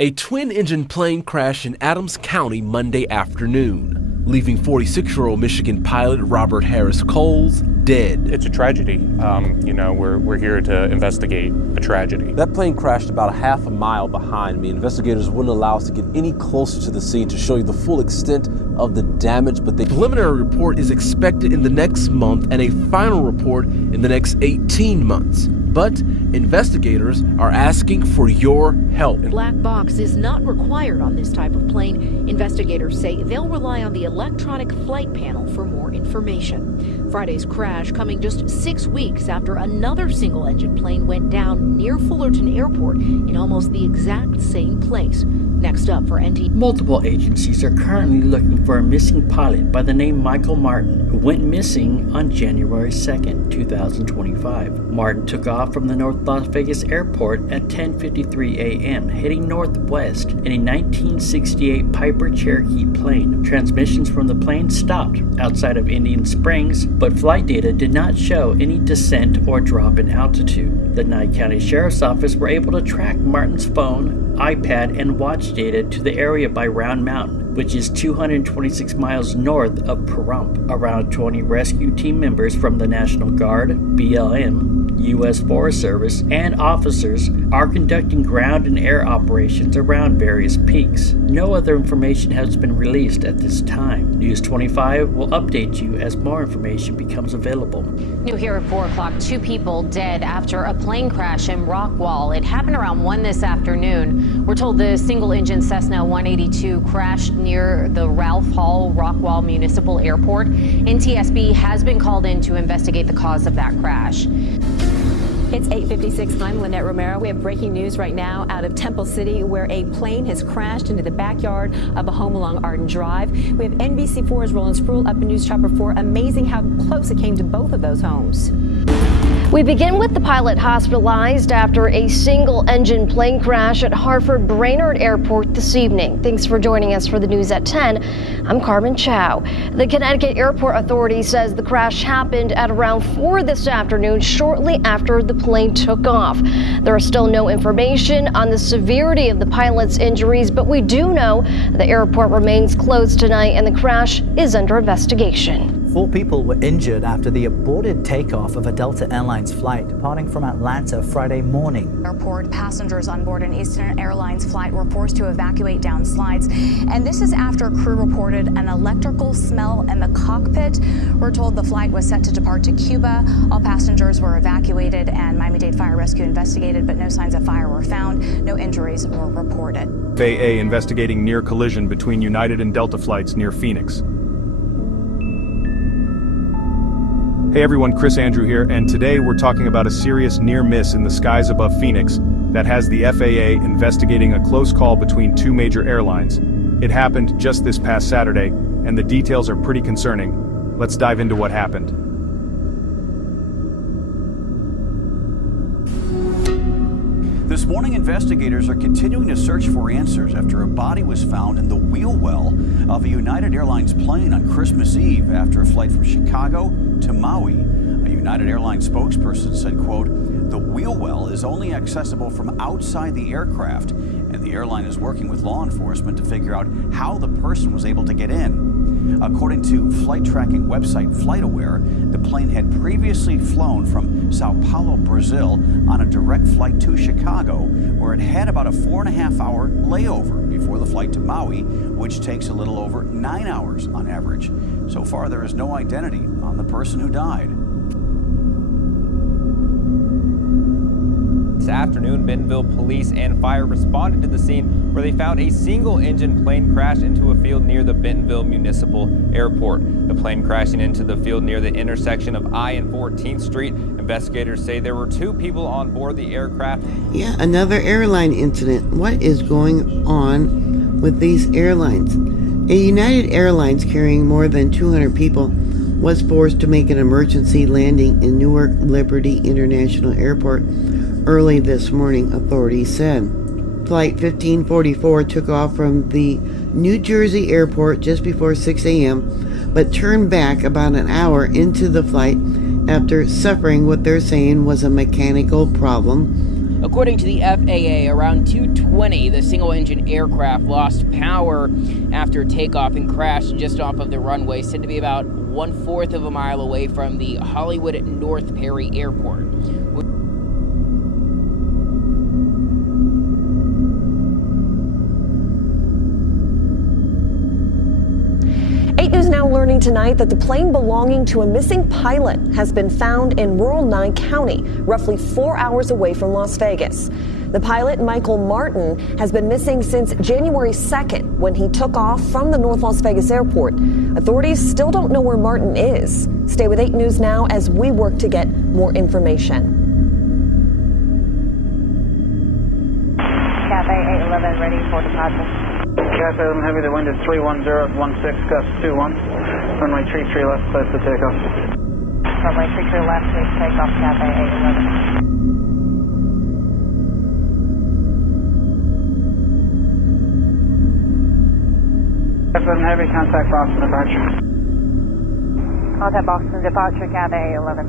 A twin-engine plane crashed in Adams County Monday afternoon, leaving 46-year-old Michigan pilot Robert Harris Coles dead. It's a tragedy. We're here to investigate a tragedy. That plane crashed about a half a mile behind me. Investigators wouldn't allow us to get any closer to the scene to show you the full extent of the damage, but the preliminary report is expected in the next month and a final report in the next 18 months. But investigators are asking for your help. Black box is not required on this type of plane. Investigators say they'll rely on the electronic flight panel for more information. Friday's crash coming just 6 weeks after another single-engine plane went down near Fullerton Airport in almost the exact same place. Next up for NT. Multiple agencies are currently looking for a missing pilot by the name Michael Martin, who went missing on January 2nd, 2025. Martin took off from the North Las Vegas airport at 10:53 a.m., heading northwest in a 1968 Piper Cherokee plane. Transmissions from the plane stopped outside of Indian Springs, but flight data did not show any descent or drop in altitude. The Nye County Sheriff's Office were able to track Martin's phone, iPad, and watch data to the area by Round Mountain, which is 226 miles north of Pahrump. Around 20 rescue team members from the National Guard, BLM, U.S. Forest Service, and officers are conducting ground and air operations around various peaks. No other information has been released at this time. News 25 will update you as more information becomes available. New here at 4 o'clock, 2 people dead after a plane crash in Rockwall. It happened around 1 this afternoon. We're told the single-engine Cessna 182 crashed near the Ralph Hall Rockwall Municipal Airport. NTSB has been called in to investigate the cause of that crash. It's 8:56. I'm Lynette Romero. We have breaking news right now out of Temple City, where a plane has crashed into the backyard of a home along Arden Drive. We have NBC4's Roland Spruill up in News Chopper 4. Amazing how close it came to both of those homes. We begin with the pilot hospitalized after a single-engine plane crash at Hartford Brainerd Airport this evening. Thanks for joining us for the news at 10. I'm Carmen Chow. The Connecticut Airport Authority says the crash happened at around 4 this afternoon, shortly after the plane took off. There is still no information on the severity of the pilot's injuries, but we do know the airport remains closed tonight and the crash is under investigation. 4 people were injured after the aborted takeoff of a Delta Airlines flight departing from Atlanta Friday morning. Airport passengers on board an Eastern Airlines flight were forced to evacuate down slides, and this is after crew reported an electrical smell in the cockpit. We're told the flight was set to depart to Cuba. All passengers were evacuated and Miami-Dade Fire Rescue investigated, but no signs of fire were found. No injuries were reported. FAA investigating near collision between United and Delta flights near Phoenix. Hey everyone, Chris Andrew here, and today we're talking about a serious near miss in the skies above Phoenix that has the FAA investigating a close call between 2 major airlines. It happened just this past Saturday, and the details are pretty concerning. Let's dive into what happened. This morning, investigators are continuing to search for answers after a body was found in the wheel well of a United Airlines plane on Christmas Eve after a flight from Chicago to Maui. A United Airlines spokesperson said, quote, "The wheel well is only accessible from outside the aircraft, and the airline is working with law enforcement to figure out how the person was able to get in." According to flight tracking website FlightAware, the plane had previously flown from Sao Paulo, Brazil on a direct flight to Chicago, where it had about a 4.5-hour layover before the flight to Maui, which takes a little over 9 hours on average. So far, there is no identity on the person who died. This afternoon, Bentonville police and fire responded to the scene where they found a single-engine plane crash into a field near the Bentonville Municipal Airport. The plane crashing into the field near the intersection of I and 14th Street. Investigators say there were 2 people on board the aircraft. Yeah, another airline incident. What is going on with these airlines? A United Airlines carrying more than 200 people was forced to make an emergency landing in Newark Liberty International Airport early this morning, authorities said. Flight 1544 took off from the New Jersey airport just before 6 a.m., but turned back about an hour into the flight after suffering what they're saying was a mechanical problem According to the FAA, around 2:20, the single-engine aircraft lost power after takeoff and crashed just off of the runway, said to be about 1/4 of a mile away from the Hollywood North Perry Airport. 8 News Now learning tonight that the plane belonging to a missing pilot has been found in rural Nye County, roughly 4 hours away from Las Vegas. The pilot, Michael Martin, has been missing since January 2nd when he took off from the North Las Vegas airport. Authorities still don't know where Martin is. Stay with 8 News Now as we work to get more information. Cathay 811 ready for departure. Cathay 11 Heavy, the wind is 310 at 16, gust 21. Runway 33 left, clear for takeoff. Runway 33 left, please take off Cathay 811. Cathay 11 Heavy, contact Boston departure. Contact Boston departure, Cathay 811.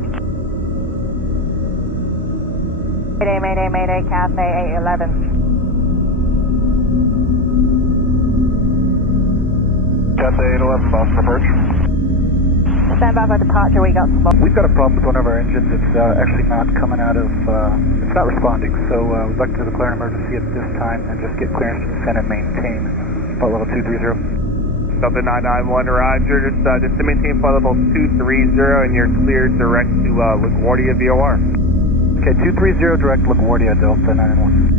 Mayday, mayday, mayday, Cathay 811. Cathay 811, Boston approach. Stand by for departure, we got some... We've got a problem with one of our engines. It's actually not coming out of, it's not responding. So we'd like to declare an emergency at this time and just get clearance to descend and maintain flight level 230. Delta 991, roger. Just to maintain flight level 230 and you're cleared direct to LaGuardia VOR. Okay, 230 direct LaGuardia, Delta 991.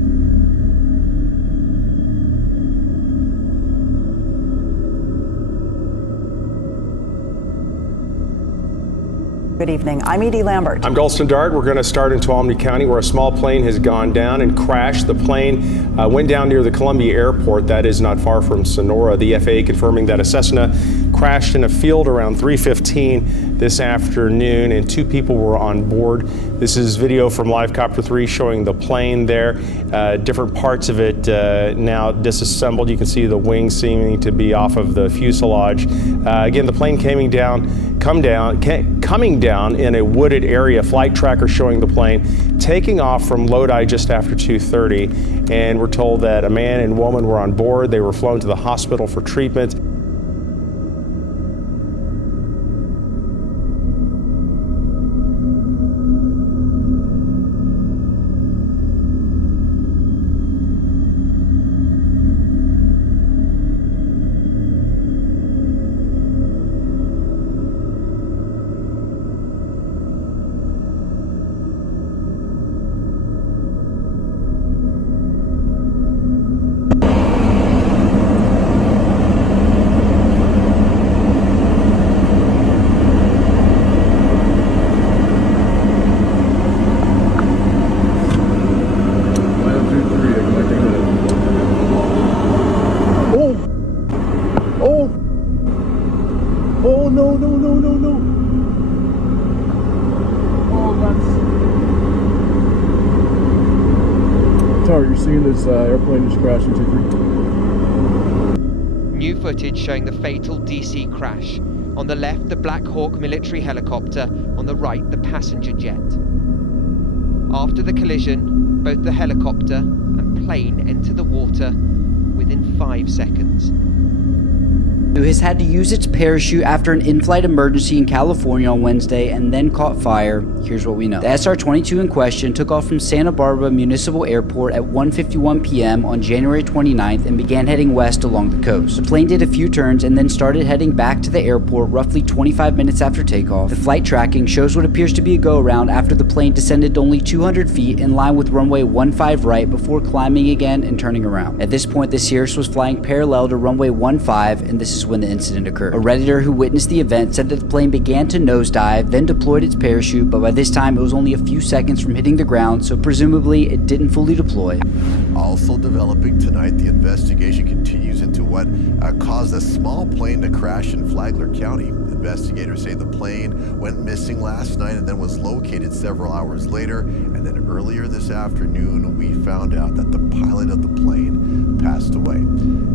Good evening. I'm Edie Lambert. I'm Dalston Dart. We're going to start in Tuolumne County where a small plane has gone down and crashed. The plane went down near the Columbia Airport. That is not far from Sonora. The FAA confirming that a Cessna crashed in a field around 3:15 this afternoon and 2 people were on board. This is video from Live Copter 3 showing the plane there. Different parts of it now disassembled. You can see the wings seeming to be off of the fuselage. Again, the plane coming down in a wooded area. Flight tracker showing the plane taking off from Lodi just after 2:30, and we're told that a man and woman were on board. They were flown to the hospital for treatment. You're seeing this airplane just crash into 3. New footage showing the fatal DC crash. On the left, the Black Hawk military helicopter. On the right, the passenger jet. After the collision, both the helicopter and plane enter the water within 5 seconds. Who has had to use its parachute after an in-flight emergency in California on Wednesday and then caught fire. Here's what we know. The SR-22 in question took off from Santa Barbara Municipal Airport at 1:51 p.m. on January 29th and began heading west along the coast. The plane did a few turns and then started heading back to the airport roughly 25 minutes after takeoff. The flight tracking shows what appears to be a go-around after the plane descended only 200 feet in line with runway 15 right before climbing again and turning around. At this point, the Cirrus was flying parallel to runway 15, and this is when the incident occurred. A Redditor who witnessed the event said that the plane began to nosedive, then deployed its parachute, but by this time it was only a few seconds from hitting the ground, so presumably it didn't fully deploy. Also developing tonight, the investigation continues into what caused a small plane to crash in Flagler County. Investigators say the plane went missing last night and then was located several hours later, and then earlier this afternoon we found out that the pilot of the plane passed away.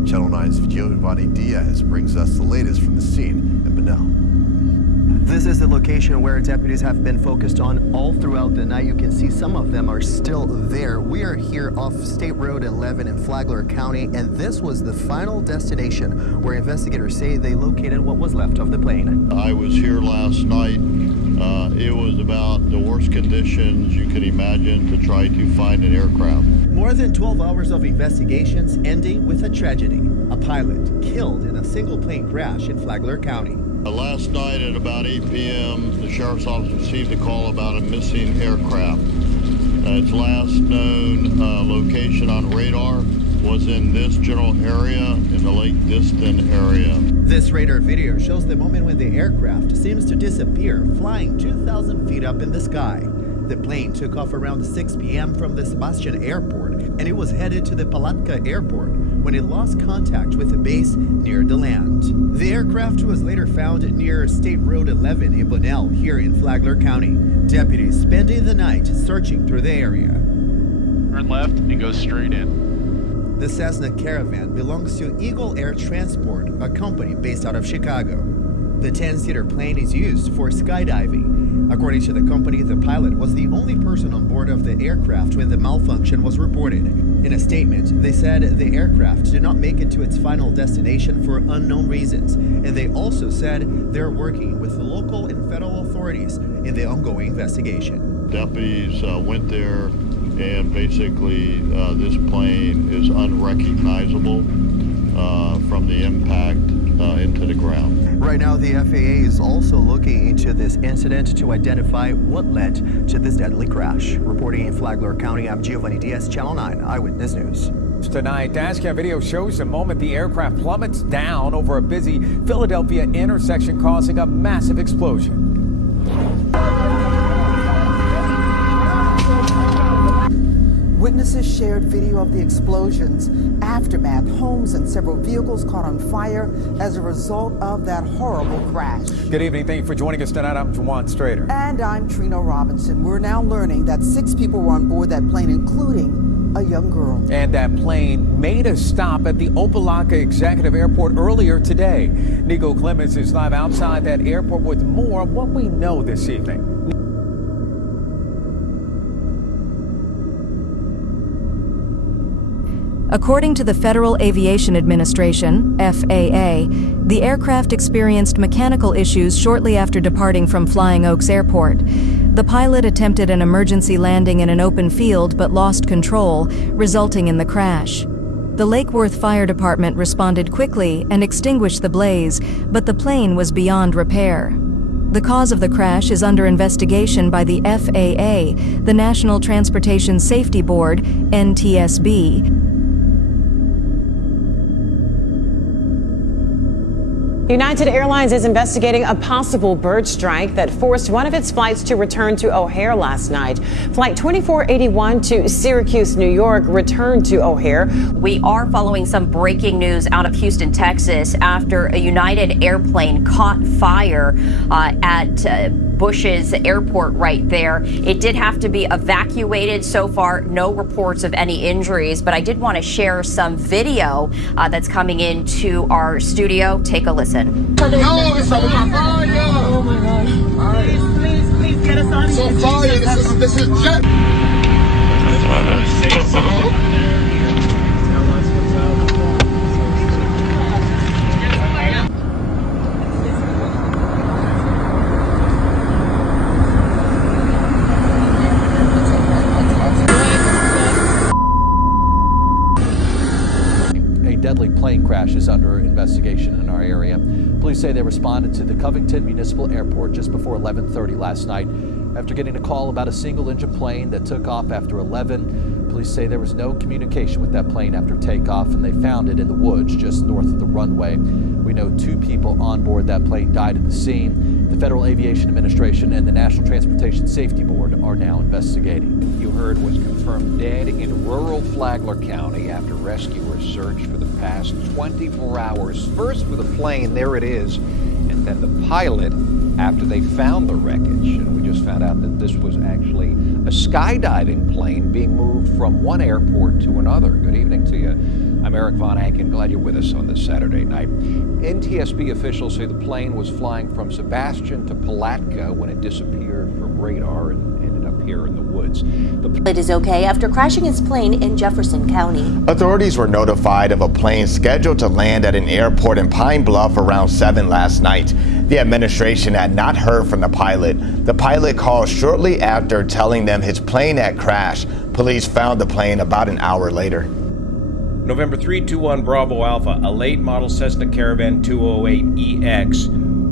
Channel 9's Giovanni Diaz brings us the latest from the scene in Bunnell. This is the location where deputies have been focused on all throughout the night. You can see some of them are still there. We are here off State Road 11 in Flagler County, and this was the final destination where investigators say they located what was left of the plane. I was here last night. It was about the worst conditions you could imagine to try to find an aircraft. More than 12 hours of investigations ending with a tragedy. A pilot killed in a single plane crash in Flagler County. Last night at about 8 p.m., the Sheriff's Office received a call about a missing aircraft. Its last known location on radar was in this general area in the Lake Diston area. This radar video shows the moment when the aircraft seems to disappear, flying 2,000 feet up in the sky. The plane took off around 6 p.m. from the Sebastian Airport, and it was headed to the Palatka Airport when it lost contact with a base near the land. The aircraft was later found near State Road 11 in Bunnell, here in Flagler County. Deputies spending the night searching through the area. Turn left and go straight in. The Cessna Caravan belongs to Eagle Air Transport, a company based out of Chicago. The 10-seater plane is used for skydiving. According to the company, the pilot was the only person on board of the aircraft when the malfunction was reported. In a statement, they said the aircraft did not make it to its final destination for unknown reasons, and they also said they're working with the local and federal authorities in the ongoing investigation. Deputies went there, and basically this plane is unrecognizable from the impact into the ground. Right now, the FAA is also looking into this incident to identify what led to this deadly crash. Reporting in Flagler County, I'm Giovanni Diaz, Channel 9 Eyewitness News. Tonight, dashcam video shows the moment the aircraft plummets down over a busy Philadelphia intersection, causing a massive explosion. Witnesses shared video of the explosions, aftermath, homes and several vehicles caught on fire as a result of that horrible crash. Good evening. Thank you for joining us tonight. I'm Juwan Strader. And I'm Trina Robinson. We're now learning that 6 people were on board that plane, including a young girl. And that plane made a stop at the Opa-locka Executive Airport earlier today. Nico Clemens is live outside that airport with more of what we know this evening. According to the Federal Aviation Administration, FAA, the aircraft experienced mechanical issues shortly after departing from Flying Oaks Airport. The pilot attempted an emergency landing in an open field but lost control, resulting in the crash. The Lake Worth Fire Department responded quickly and extinguished the blaze, but the plane was beyond repair. The cause of the crash is under investigation by the FAA, the National Transportation Safety Board, NTSB. United Airlines is investigating a possible bird strike that forced one of its flights to return to O'Hare last night. Flight 2481 to Syracuse, New York returned to O'Hare. We are following some breaking news out of Houston, Texas, after a United airplane caught fire at Bush's airport right there. It did have to be evacuated. So far, no reports of any injuries, but I did want to share some video that's coming into our studio. Take a listen. No, it's on fire! Oh my gosh. Please get us on. It's on fire. This is jet. Deadly plane crash is under investigation in our area. Police say they responded to the Covington Municipal Airport just before 11:30 last night after getting a call about a single-engine plane that took off after 11. Police say there was no communication with that plane after takeoff, and they found it in the woods just north of the runway. We know 2 people on board that plane died at the scene. The Federal Aviation Administration and the National Transportation Safety Board are now investigating. You heard was confirmed dead in rural Flagler County after rescuers searched for the past 24 hours. First for the plane, there it is, and then the pilot after they found the wreckage. And we just found out that this was actually a skydiving plane being moved from one airport to another. Good evening to you. I'm Eric Von Anken. Glad you're with us on this Saturday night. NTSB officials say the plane was flying from Sebastian to Palatka when it disappeared from radar and ended up here in the woods. It is okay after crashing his plane in Jefferson County. Authorities were notified of a plane scheduled to land at an airport in Pine Bluff around 7 last night. The administration had not heard from the pilot. The pilot called shortly after telling them his plane had crashed. Police found the plane about an hour later. November 321 Bravo Alpha, a late model Cessna Caravan 208EX,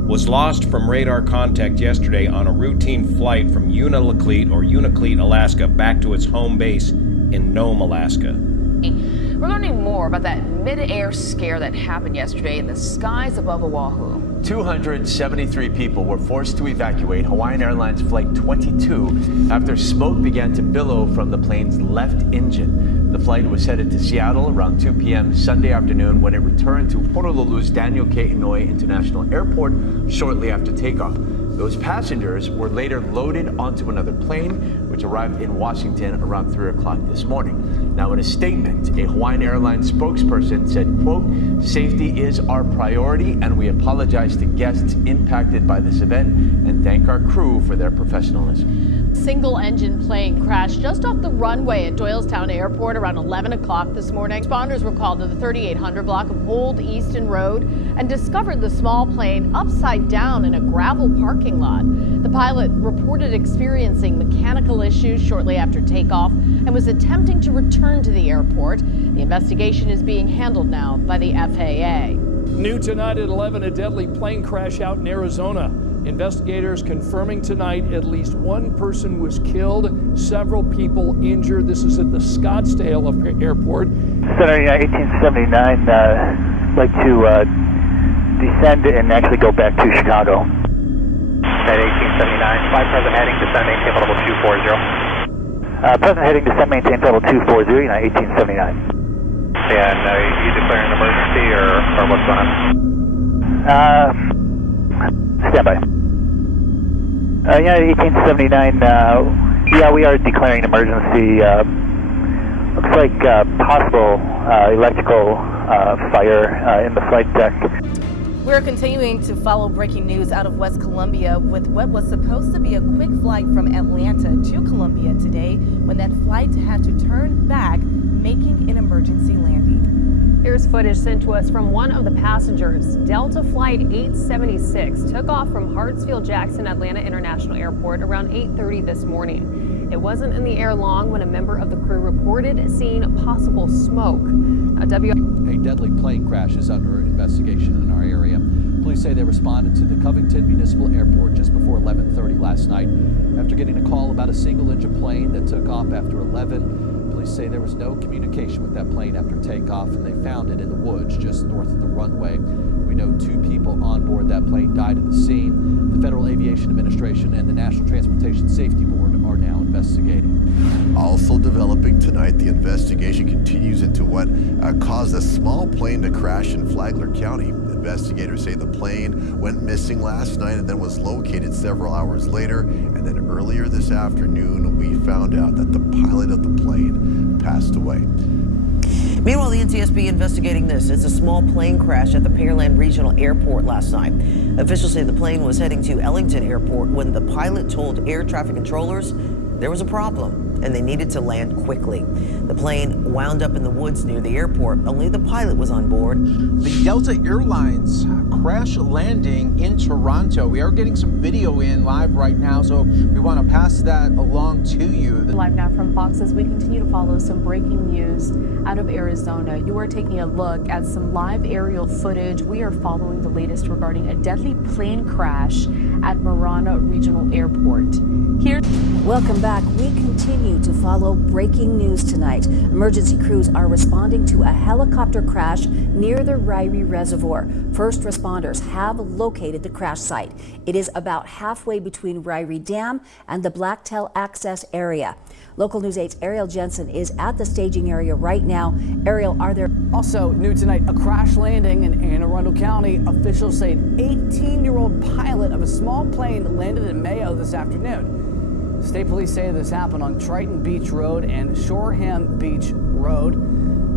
was lost from radar contact yesterday on a routine flight from Unalakleet, Alaska, back to its home base in Nome, Alaska. We're learning more about that mid-air scare that happened yesterday in the skies above Oahu. 273 people were forced to evacuate Hawaiian Airlines Flight 22 after smoke began to billow from the plane's left engine. The flight was headed to Seattle around 2 p.m. Sunday afternoon when it returned to Honolulu's Daniel K. Inouye International Airport shortly after takeoff. Those passengers were later loaded onto another plane, which arrived in Washington around 3 o'clock this morning. Now, in a statement, a Hawaiian Airlines spokesperson said, quote, "Safety is our priority, and we apologize to guests impacted by this event and thank our crew for their professionalism." Single-engine plane crashed just off the runway at Doylestown Airport around 11 o'clock this morning. Responders were called to the 3800 block of Old Easton Road and discovered the small plane upside down in a gravel parking lot. The pilot reported experiencing mechanical issues shortly after takeoff and was attempting to return to the airport. The investigation is being handled now by the FAA. New tonight at 11, a deadly plane crash out in Arizona. Investigators confirming tonight at least one person was killed, several people injured. This is at the Scottsdale Airport. Center 1879, like to descend and actually go back to Chicago. At 1879, flight present heading, descend maintain level 240. Present heading, descend maintain level 240, United 1879. And you declaring an emergency or what's going on? Stand by. United 1879, yeah, we are declaring an emergency. Looks like possible electrical fire in the flight deck. We're continuing to follow breaking news out of West Columbia with what was supposed to be a quick flight from Atlanta to Columbia today when that flight had to turn back, making an emergency landing. Here's footage sent to us from one of the passengers. Delta Flight 876 took off from Hartsfield-Jackson Atlanta International Airport around 8:30 this morning. It wasn't in the air long when a member of the crew reported seeing possible smoke. A deadly plane crash is under investigation in our area. Police say they responded to the Covington Municipal Airport just before 11:30 last night after getting a call about a single-engine plane that took off after 11. Police say there was no communication with that plane after takeoff, and they found it in the woods just north of the runway. We know 2 people on board that plane died at the scene. The Federal Aviation Administration and the National Transportation Safety Board are now investigating. Also developing tonight, the investigation continues into what caused a small plane to crash in Flagler County. Investigators say the plane went missing last night and then was located several hours later. And then earlier this afternoon, we found out that the pilot of the plane passed away. Meanwhile, the NTSB investigating this. It's a small plane crash at the Pearland Regional Airport last night. Officials say the plane was heading to Ellington Airport when the pilot told air traffic controllers there was a problem and they needed to land quickly. The plane wound up in the woods near the airport. Only the pilot was on board. The Delta Airlines crash landing in Toronto. We are getting some video in live right now, so we want to pass that along to you. Live now from Fox as we continue to follow some breaking news out of Arizona. You are taking a look at some live aerial footage. We are following the latest regarding a deadly plane crash at Marana Regional Airport. Here. Welcome back. We continue to follow breaking news tonight. Emergency crews are responding to a helicopter crash near the Ryrie Reservoir. First responders have located the crash site. It is about halfway between Ryrie Dam and the Blacktail access area. Local News 8's Ariel Jensen is at the staging area right now. Ariel, are there... Also new tonight, a crash landing in Anne Arundel County. Officials say an 18-year-old pilot of a small plane landed in Mayo this afternoon. State police say this happened on Triton Beach Road and Shoreham Beach Road.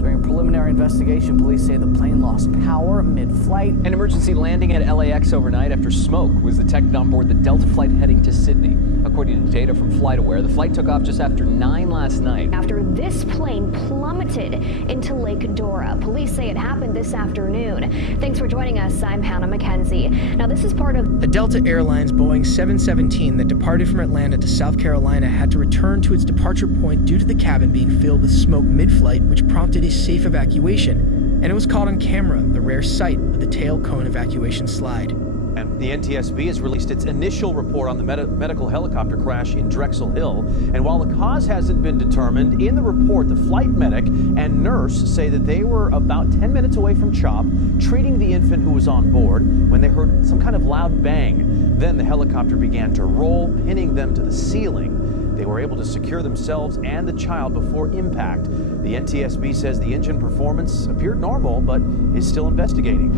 During a preliminary investigation, police say the plane lost power mid-flight. An emergency landing at LAX overnight after smoke was detected on board the Delta flight heading to Sydney. According to data from FlightAware, the flight took off just after 9 last night. After this plane plummeted into Lake Dora. Police say it happened this afternoon. Thanks for joining us. I'm Hannah McKenzie. Now, this is part of a Delta Airlines Boeing 717 that departed from Atlanta to South Carolina had to return to its departure point due to the cabin being filled with smoke mid-flight, which prompted a safe evacuation. And it was caught on camera, the rare sight of the tail cone evacuation slide. And the NTSB has released its initial report on the medical helicopter crash in Drexel Hill. And while the cause hasn't been determined, in the report, the flight medic and nurse say that they were about 10 minutes away from CHOP, treating the infant who was on board, when they heard some kind of loud bang. Then the helicopter began to roll, pinning them to the ceiling. They were able to secure themselves and the child before impact. The NTSB says the engine performance appeared normal, but is still investigating.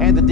And the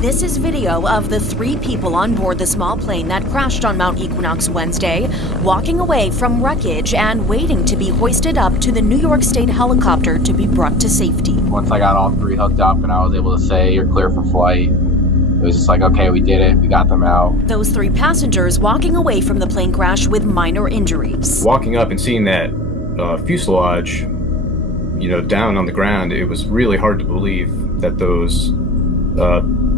This is video of the 3 people on board the small plane that crashed on Mount Equinox Wednesday, walking away from wreckage and waiting to be hoisted up to the New York State helicopter to be brought to safety. Once I got all 3 hooked up and I was able to say, "You're clear for flight," it was just like, okay, we did it. We got them out. Those 3 passengers walking away from the plane crash with minor injuries. Walking up and seeing that fuselage, down on the ground, it was really hard to believe that those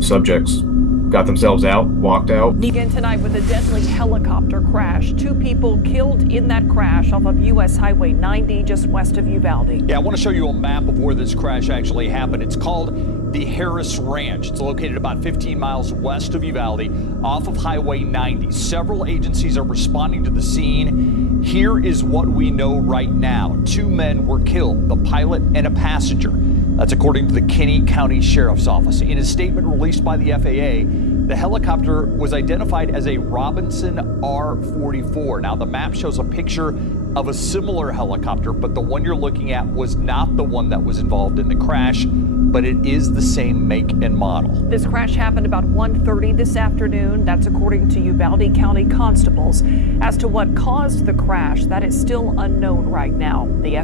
subjects got themselves out, walked out. Again tonight with a deadly helicopter crash. 2 people killed in that crash off of U.S. Highway 90 just west of Uvalde. Yeah, I want to show you a map of where this crash actually happened. It's called the Harris Ranch. It's located about 15 miles west of Uvalde off of Highway 90. Several agencies are responding to the scene. Here is what we know right now. 2 men were killed, the pilot and a passenger. That's according to the Kinney County Sheriff's Office. In a statement released by the FAA, the helicopter was identified as a Robinson R-44. Now, the map shows a picture of a similar helicopter, but the one you're looking at was not the one that was involved in the crash, but it is the same make and model. This crash happened about 1:30 this afternoon. That's according to Uvalde County constables. As to what caused the crash, that is still unknown right now. The